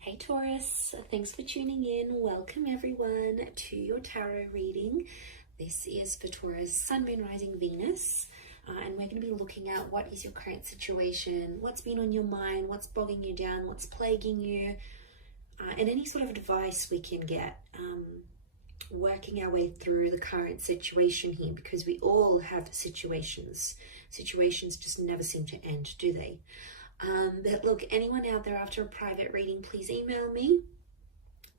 Hey Taurus, thanks for tuning in. Welcome everyone to your tarot reading. This is for Taurus, Sun, Moon, Rising, Venus. And we're going to be looking at what is your current situation, what's been on your mind, what's bogging you down, what's plaguing you, and any sort of advice we can get. Working our way through the current situation here, because we all have situations. Situations just never seem to end, do they? But look, anyone out there after a private reading, please email me.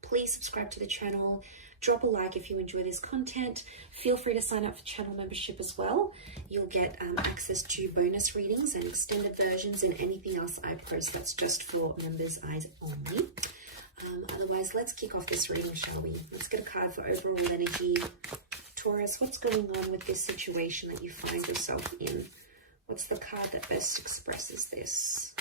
Please subscribe to the channel. Drop a like if you enjoy this content. Feel free to sign up for channel membership as well. You'll get access to bonus readings and extended versions and anything else I post. That's just for members' eyes only. Otherwise, let's kick off this reading, shall we? Let's get a card for overall energy. Taurus, what's going on with this situation that you find yourself in? What's the card that best expresses this?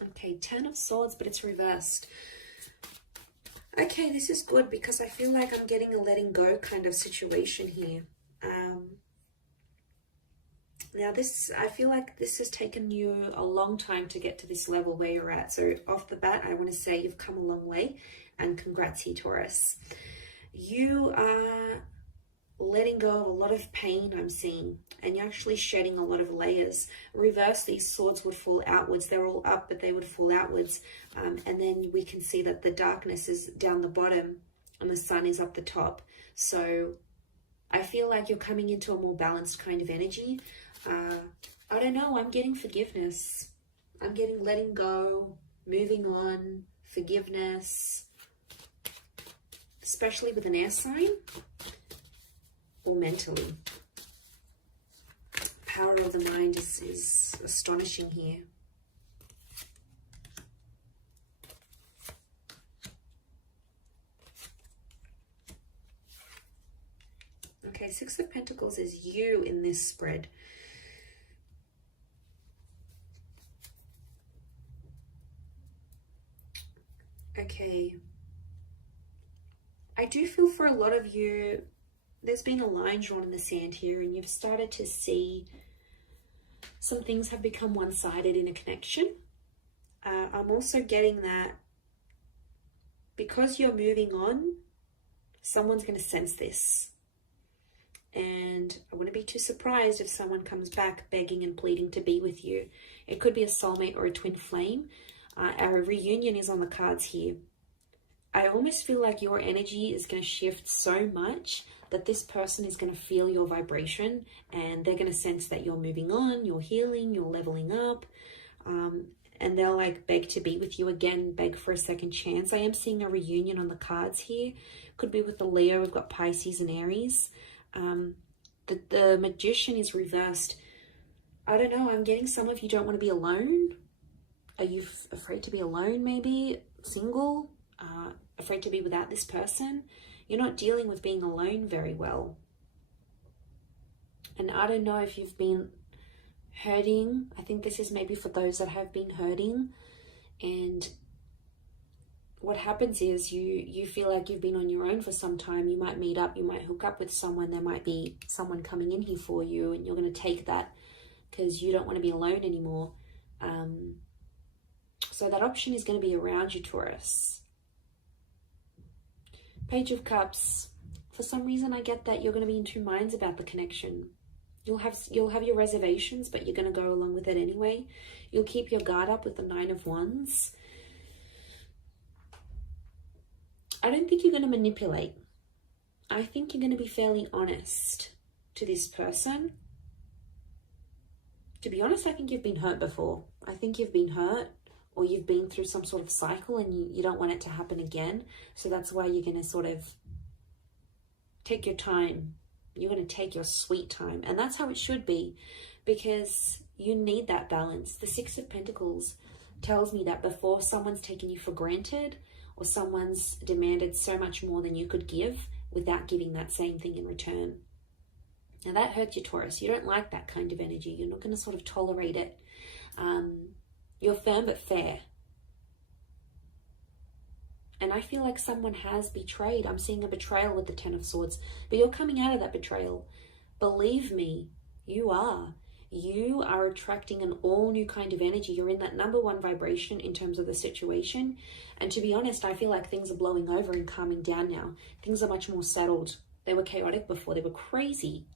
Okay, Ten of Swords, but it's reversed. Okay, this is good because I feel like I'm getting a letting go kind of situation here. Now I feel like this has taken you a long time to get to this level where you're at. So off the bat, I want to say you've come a long way, and congrats here, Taurus. You are letting go of a lot of pain, I'm seeing, and you're actually shedding a lot of layers. Reverse, these swords would fall outwards. They're all up, but they would fall outwards. And then we can see that the darkness is down the bottom and the sun is up the top. So I feel like you're coming into a more balanced kind of energy. I don't know, I'm getting forgiveness. I'm getting letting go, moving on, forgiveness, especially with an air sign or mentally. Power of the mind is astonishing here. Okay, Six of Pentacles is you in this spread. Okay. I do feel for a lot of you, there's been a line drawn in the sand here, and you've started to see some things have become one-sided in a connection. I'm also getting that because you're moving on, someone's going to sense this. And I wouldn't be too surprised if someone comes back begging and pleading to be with you. It could be a soulmate or a twin flame. Our reunion is on the cards here. I almost feel like your energy is going to shift so much that this person is going to feel your vibration, and they're going to sense that you're moving on, you're healing, you're leveling up, and they'll like beg to be with you again, beg for a second chance. I am seeing a reunion on the cards here. Could be with the Leo. We've got Pisces and Aries. The Magician is reversed. I don't know. I'm getting some of you don't want to be alone. Are you afraid to be alone, maybe? Single? Afraid to be without this person? You're not dealing with being alone very well. And I don't know if you've been hurting. I think this is maybe for those that have been hurting. And what happens is you feel like you've been on your own for some time. You might meet up, you might hook up with someone. There might be someone coming in here for you, and you're going to take that because you don't want to be alone anymore. So that option is going to be around you, Taurus. Page of Cups. For some reason, I get that you're going to be in two minds about the connection. You'll have your reservations, but you're going to go along with it anyway. You'll keep your guard up with the Nine of Wands. I don't think you're going to manipulate. I think you're going to be fairly honest to this person. To be honest, I think you've been hurt before. I think you've been hurt, or you've been through some sort of cycle and you don't want it to happen again. So that's why you're going to sort of take your time. You're going to take your sweet time. And that's how it should be, because you need that balance. The Six of Pentacles tells me that before someone's taken you for granted, or someone's demanded so much more than you could give without giving that same thing in return. Now that hurts you, Taurus. You don't like that kind of energy. You're not going to sort of tolerate it. You're firm but fair. And I feel like someone has betrayed. I'm seeing a betrayal with the Ten of Swords. But you're coming out of that betrayal. Believe me, You are. You are attracting an all new kind of energy. You're in that number one vibration in terms of the situation. And to be honest, I feel like things are blowing over and calming down now. Things are much more settled. They were chaotic before. They were crazy.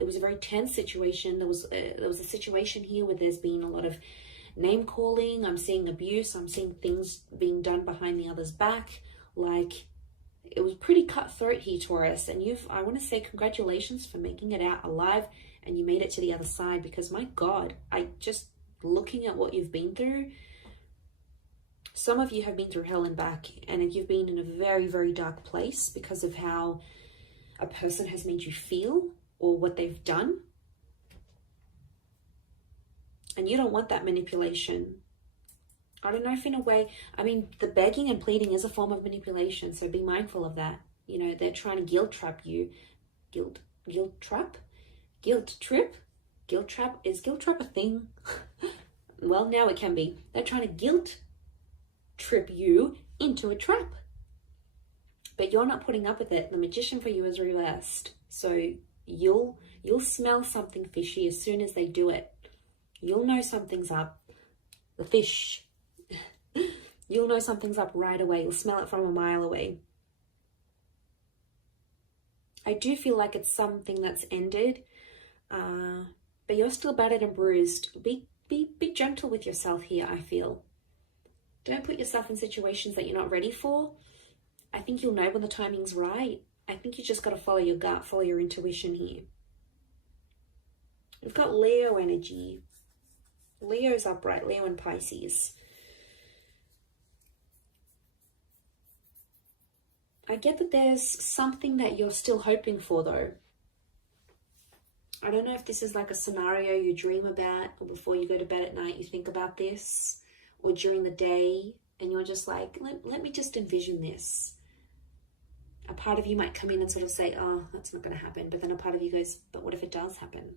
It was a very tense situation. There was a situation here where there's been a lot of name calling. I'm seeing abuse. I'm seeing things being done behind the other's back. Like, it was pretty cutthroat here, Taurus. And I want to say congratulations for making it out alive, and you made it to the other side, because my God, looking at what you've been through, some of you have been through hell and back, and you've been in a very, very dark place because of how a person has made you feel or what they've done. And you don't want that manipulation. I don't know if in a way, I mean, the begging and pleading is a form of manipulation, so be mindful of that. You know, they're trying to guilt trap you. Guilt trap? Guilt trip? Guilt trap? Is guilt trap a thing? Well, now it can be. They're trying to guilt trip you into a trap. But you're not putting up with it. The magician for you is reversed. So you'll smell something fishy as soon as they do it. You'll know something's up. The fish. You'll know something's up right away. You'll smell it from a mile away. I do feel like it's something that's ended, but you're still battered and bruised. Be gentle with yourself here, I feel. Don't put yourself in situations that you're not ready for. I think you'll know when the timing's right. I think you just got to follow your gut, follow your intuition here. We've got Leo energy. Leo's upright, Leo and Pisces. I get that there's something that you're still hoping for, though. I don't know if this is like a scenario you dream about, or before you go to bed at night you think about this, or during the day and you're just like, let me just envision this. A part of you might come in and sort of say, oh, that's not going to happen. But then a part of you goes, but what if it does happen?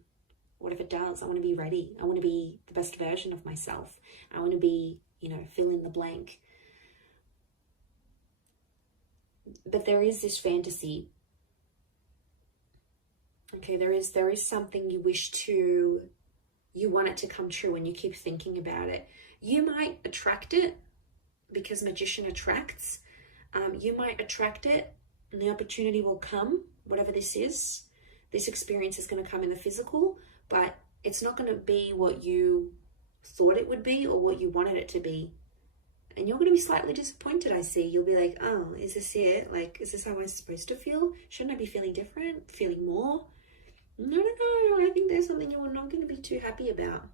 What if it does? I want to be ready. I want to be the best version of myself. I want to be, fill in the blank. But there is this fantasy. Okay, there is something you want it to come true, and you keep thinking about it. You might attract it because magician attracts. You might attract it and the opportunity will come, whatever this is. This experience is going to come in the physical, but it's not going to be what you thought it would be or what you wanted it to be. And you're going to be slightly disappointed, I see. You'll be like, oh, is this it? Like, is this how I'm supposed to feel? Shouldn't I be feeling different? Feeling more? No. I think there's something you're not going to be too happy about.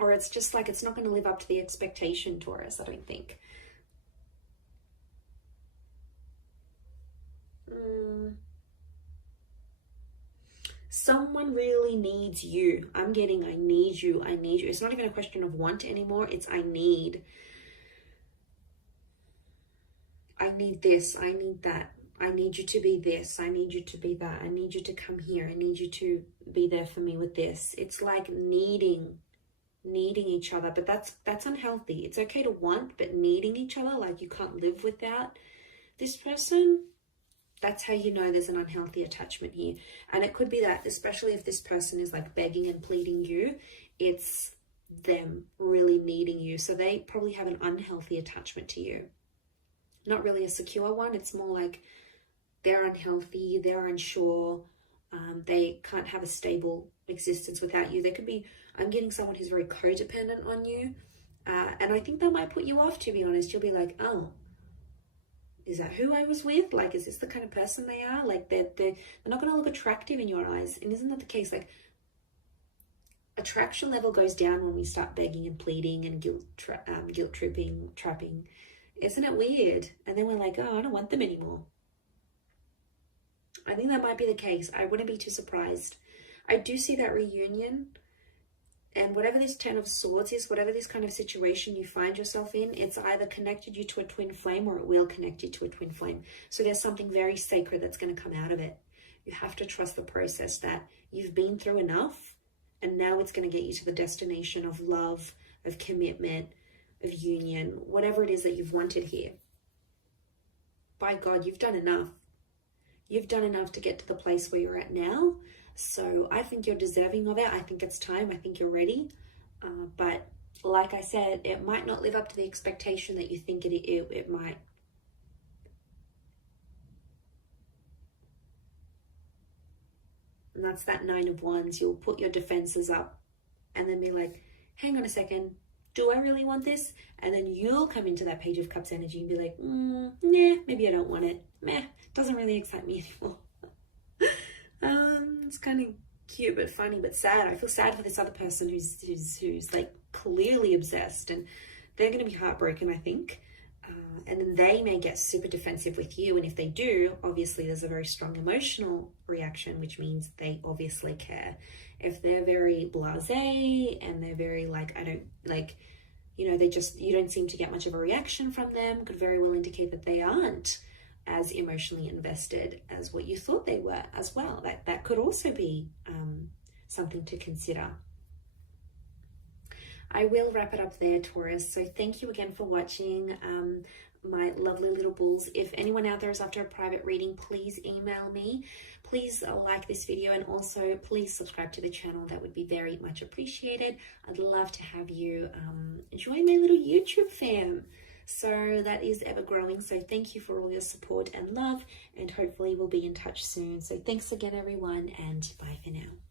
Or it's just like it's not going to live up to the expectation, Taurus, I don't think. Someone really needs you. I'm getting I need you. It's not even a question of want anymore. It's I need. I need this. I need that. I need you to be this. I need you to be that. I need you to come here. I need you to be there for me with this. It's like needing each other, but that's unhealthy. It's okay to want, but needing each other, like you can't live without this person, that's how you know there's an unhealthy attachment here. And it could be that, especially if this person is like begging and pleading you, it's them really needing you. So they probably have an unhealthy attachment to you. Not really a secure one. It's more like they're unhealthy, they're unsure, they can't have a stable existence without you. They could be, I'm getting someone who's very codependent on you. And I think that might put you off, to be honest. You'll be like, oh, is that who I was with? Like, is this the kind of person they are? Like, they're not going to look attractive in your eyes. And isn't that the case? Like, attraction level goes down when we start begging and pleading and guilt tripping, trapping. Isn't it weird? And then we're like, oh, I don't want them anymore. I think that might be the case. I wouldn't be too surprised. I do see that reunion. And whatever this 10 of swords is, whatever this kind of situation you find yourself in, it's either connected you to a twin flame or it will connect you to a twin flame. So there's something very sacred that's going to come out of it. You have to trust the process that you've been through enough, and now it's going to get you to the destination of love, of commitment, of union, whatever it is that you've wanted here. By God, you've done enough. You've done enough to get to the place where you're at now. So I think you're deserving of it. I think it's time. I think you're ready. But like I said, it might not live up to the expectation that you think it might. And that's that 9 of Wands. You'll put your defenses up and then be like, hang on a second, do I really want this? And then you'll come into that Page of Cups energy and be like, nah, maybe I don't want it. Meh, doesn't really excite me anymore. It's kind of cute but funny but sad. I feel sad for this other person who's like clearly obsessed, and they're going to be heartbroken, I think. And then they may get super defensive with you, and if they do, obviously there's a very strong emotional reaction, which means they obviously care. If they're very blasé and they're very like, I don't like, you know, you don't seem to get much of a reaction from them, could very well indicate that they aren't as emotionally invested as what you thought they were as well. That could also be something to consider. I will wrap it up there, Taurus. So thank you again for watching, my lovely little bulls. If anyone out there is after a private reading, please email me. Please like this video, and also please subscribe to the channel. That would be very much appreciated. I'd love to have you join my little YouTube fam. So that is ever growing. So thank you for all your support and love, and hopefully we'll be in touch soon. So thanks again, everyone, and bye for now.